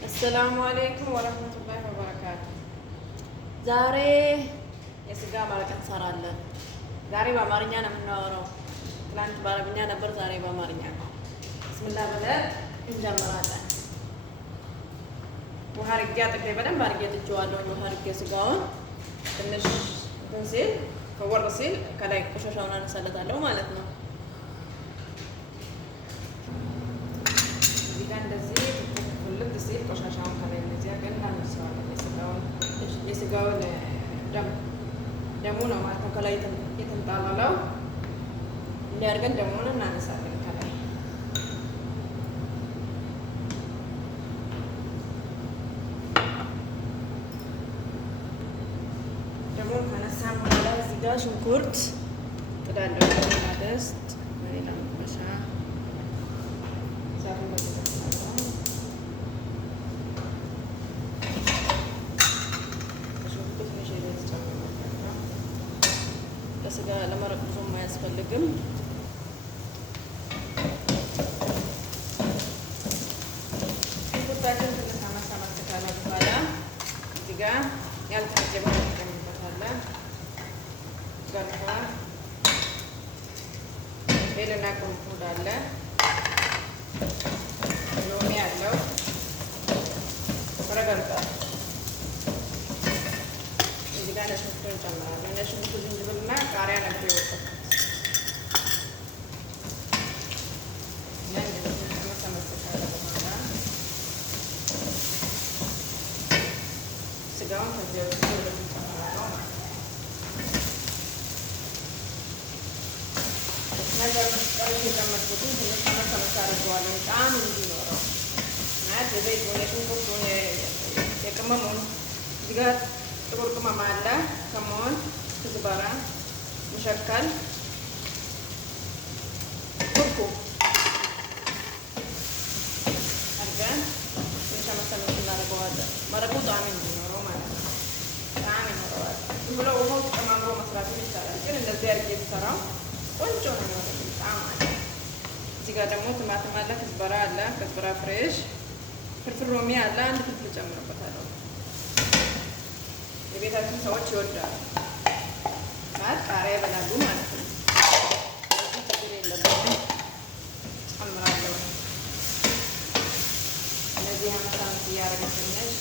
السلام عليكم ورحمة الله وبركاته. ዛሬ የስጋ ማረቅ እንሰራለን። ዛሬ በአማርኛ ነው የምናወራው። ትናንት በአረብኛ ነበር፣ ዛሬ በአማርኛ ነው። ብስሚላህ ብለን እንጀምራለን። ውሃ አድርጌ አጥቤ በደንብ አድርጌ ጥጄዋለሁ። ውሃ አድርጌ ስጋውን ትንሽ እንትን ሲል ከወር ሲል ከላይ ቆሻሻውን አነሳለታለሁ ማለት ነው። እዚህ ጋር እንደዚህ ልክ ሲል ቆሻሻውን ከላይ እንደዚህ አድርገን እናነሳዋለን። የስጋውን ደሙ ነው ማለት ነው። ከላይ የተንጣለለው እንዲያርገን ደሙን እናነሳለን ከላይ። ደሙን ከነሳን በኋላ እዚህ ጋር ሽንኩርት ጥዳለሁ። በሌላ ድስት በሌላ መጥበሻ ለስጋ ለመረቅ ብዙም አያስፈልግም። ሽንኩርታችን ትንሽ አመሳመስ ካለ በኋላ እዚህ ጋር ያልተፈጨ በሆነ እንጨምርበታለን። ገርፋ ሌልና ቅርንፉድ አለ፣ ሎሚ አለው፣ ረገርጣ እዚህ ጋር ነጭ ሽንኩርት እንጨምራለን። ነጭ ሽንኩርት፣ ዝንጅብልና ቃሪያ ነበር የወጣው። ስጋውን ከዚህ ወደ እንጨምራለሁ ማለት ነው። ነገር መስቀል የጨመርኩትን ትንሽ መሰመስ አድርገዋለሁ ጣዕም እንዲኖረው ማለት የዘይቱን የሽንኩርቱን የቅመሙን እዚህ ጋር ጥቁር ቅመም አለ፣ ከሞን፣ ክዝበራ፣ ሙሸከል፣ ኩርኩም አድርገን ትንሽ መሰመስ እናደርገዋለን። መረቁ ጣዕም እንዲኖረው ማለት ነው። ጣዕም ይኖረዋል። ዝም ብሎ ውሃው ተጨማምሮ መስራት ይቻላል፣ ግን እንደዚህ አድርጌ ብሰራው ቆንጆ ነው የሚሆነው። ጣዕም አለ። እዚህ ጋር ደግሞ ቲማቲም አለ፣ ክዝበራ አለ፣ ክዝበራ ፍሬሽ፣ ፍርፍር ሮሚ አለ። አንድ ፍልፍል ጨምርበታለሁ። የቤታችን ሰዎች ይወዳሉ ማለት ቃሪያ ይበላሉ ማለት ነው። ችግር የለብንም። ጨምራለሁ። እነዚህ አመሳመስ እያደረግን ትንሽ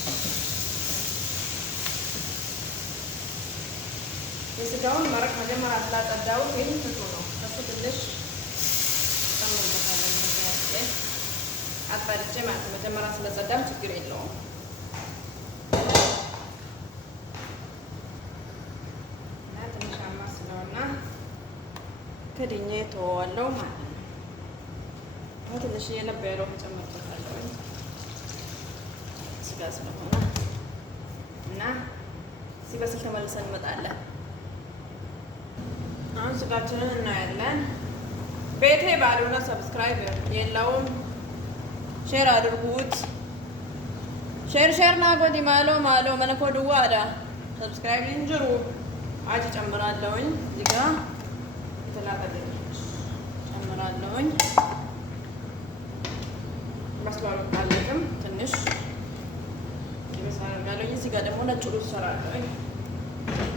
የስጋውን መረቅ መጀመሪያ ስላጸዳሁት ወይም ትቶ ነው እሱ ትንሽ ጨምርበታለን። ነገር አጣርቼ ማለት መጀመሪያ ስለጸዳም ችግር የለውም። ከድኜ ተወዋለሁ ማለት ነው። ትንሽ የለብ ያለው ተጨምርበታለሁ ስጋ ስለሆነ እና ሲበስል ተመልሰን እንመጣለን። አሁን ስጋችንን እናያለን። ቤቴ ባልሆነ ሰብስክራይብ የለውም፣ ሼር አድርጉት። ሼር ናጎዲ ማሎ መነኮ ድዋ አዳ ሰብስክራይብ እንጅሩ አጅ ጨምራለሁኝ እዚህ ጋር የተላጠልኝ ጨምራለሁኝ። መስሏል አለትም ትንሽ ይመስላል። እዚህ ጋር ደግሞ ነጭ ሩዝ ሰራለሁኝ።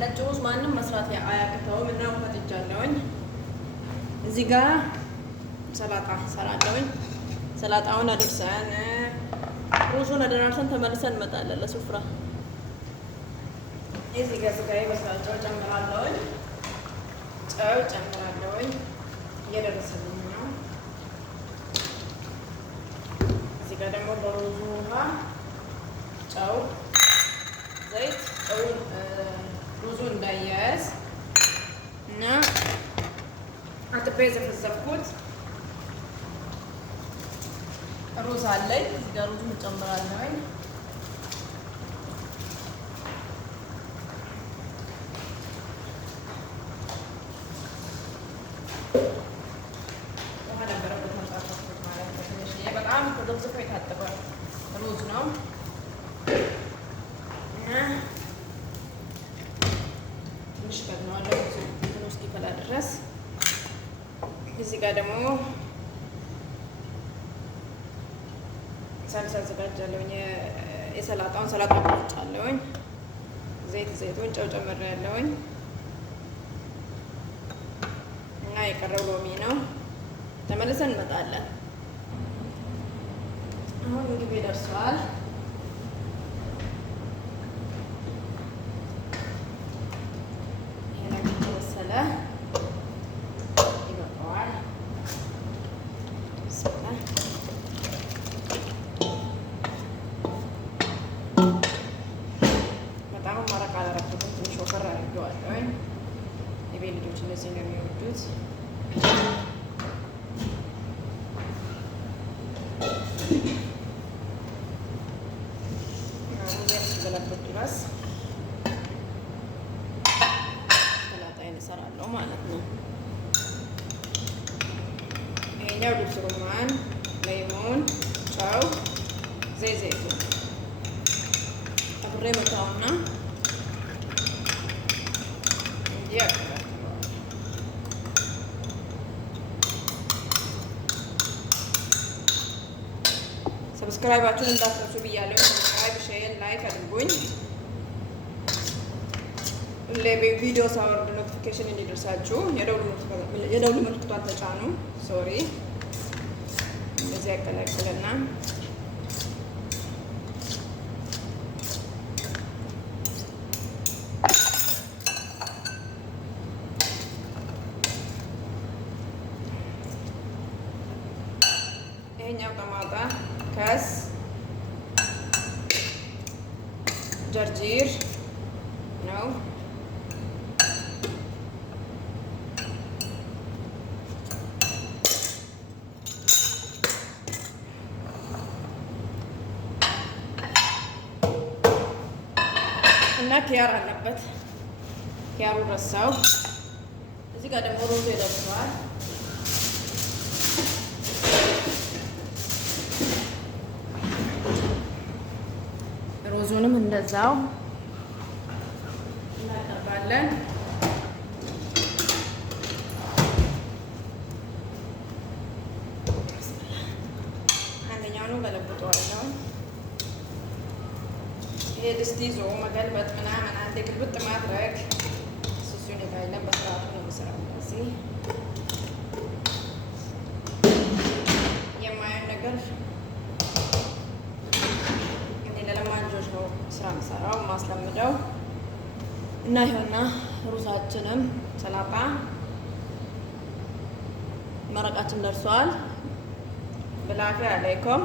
ነጭ ሩዝ ማንም መስራት አያቅተውም እና ፈጥጃለሁኝ። እዚህ ጋር ሰላጣ ሰራለሁኝ። ሰላጣውን አድርሰን ሩዙን አደራርሰን ተመልሰን እንመጣለን ለሱፍራ። እዚህ ጋር ስጋ ይመስላል። ጨው ጨምራለሁኝ። ጨው ጨምራለሁኝ። እየደረሰልኝ ነው። እዚህ ጋር ደግሞ በሩዙ ውሃ ጨው፣ ዘይት ጨውን ሩዙ እንዳያያዝ እና አጥቤ የዘፈዘፍኩት ሩዝ አለኝ። እዚህ ጋር ሩዙን ጨምራለሁኝ። በጣም ተዘፍዝፎ የታጠበ ሩዝ ነው እና ትንሽ ከድነዋለሁ እንትን ውስጥ ይፈላ ድረስ። እዚህ ጋር ደግሞ ሳልሳ አዘጋጅ አዘጋጃለሁኝ። የሰላጣውን ሰላጣ ቆርጫለሁኝ። ዘይቱን ጨው ጨምሬያለሁኝ እና የቀረው ሎሚ ነው። ተመልሰን እንመጣለን። አሁን ምግቤ ደርሷል። ይሄ ነገር ተበሰለ ይበቃዋል። በጣም ማረቅ አላረኩትም። ትንሽ ወፈር አድርጌዋለሁኝ። የቤት ልጆች እነዚህ ነው የሚወዱት። እስኪገለበጥ ድረስ ሰላጣዬን እሰራለሁ ማለት ነው። ይሄኛው ልብስ ሩማን፣ ሌሞን፣ ጨው፣ ዘይቱን አብሬ መታውና እንዲህ ሰብስክራይባችሁን እንዳትረሱ ብያለሁ። ሰብስክራይብ፣ ሼር፣ ላይክ አድርጉኝ። ቪዲዮ ሳወርድ ኖቲፊኬሽን እንዲደርሳችሁ የደውል ምልክቷን ተጫኑ። ሶሪ እንደዚህ ያቀላቅልና ይሄኛው ጠማጣ ከስ ጀርጂር ነው። እና ኪያር አለበት። ኪያሩ ረሳው። እዚህ ጋር ደግሞ ሩዝ ይደርሰዋል። ሩዙንም እንደዛው እናቀርባለን። አንደኛውንም ገለብጠዋለሁ። ይሄ ድስት ይዞ መገልበጥ ምናምን አንዴ ግልብጥ ማድረግ እሱን የጋይለን በስርዓቱ ነው የምሰራው። እዚህ የማየው ነገር ለለማንጆች ነው ስራ የምሰራው ማስለምደው እና ይኸውና ሩዛችንም ሰላጣ መረቃችን ደርሷል። ብላፊ አለይኩም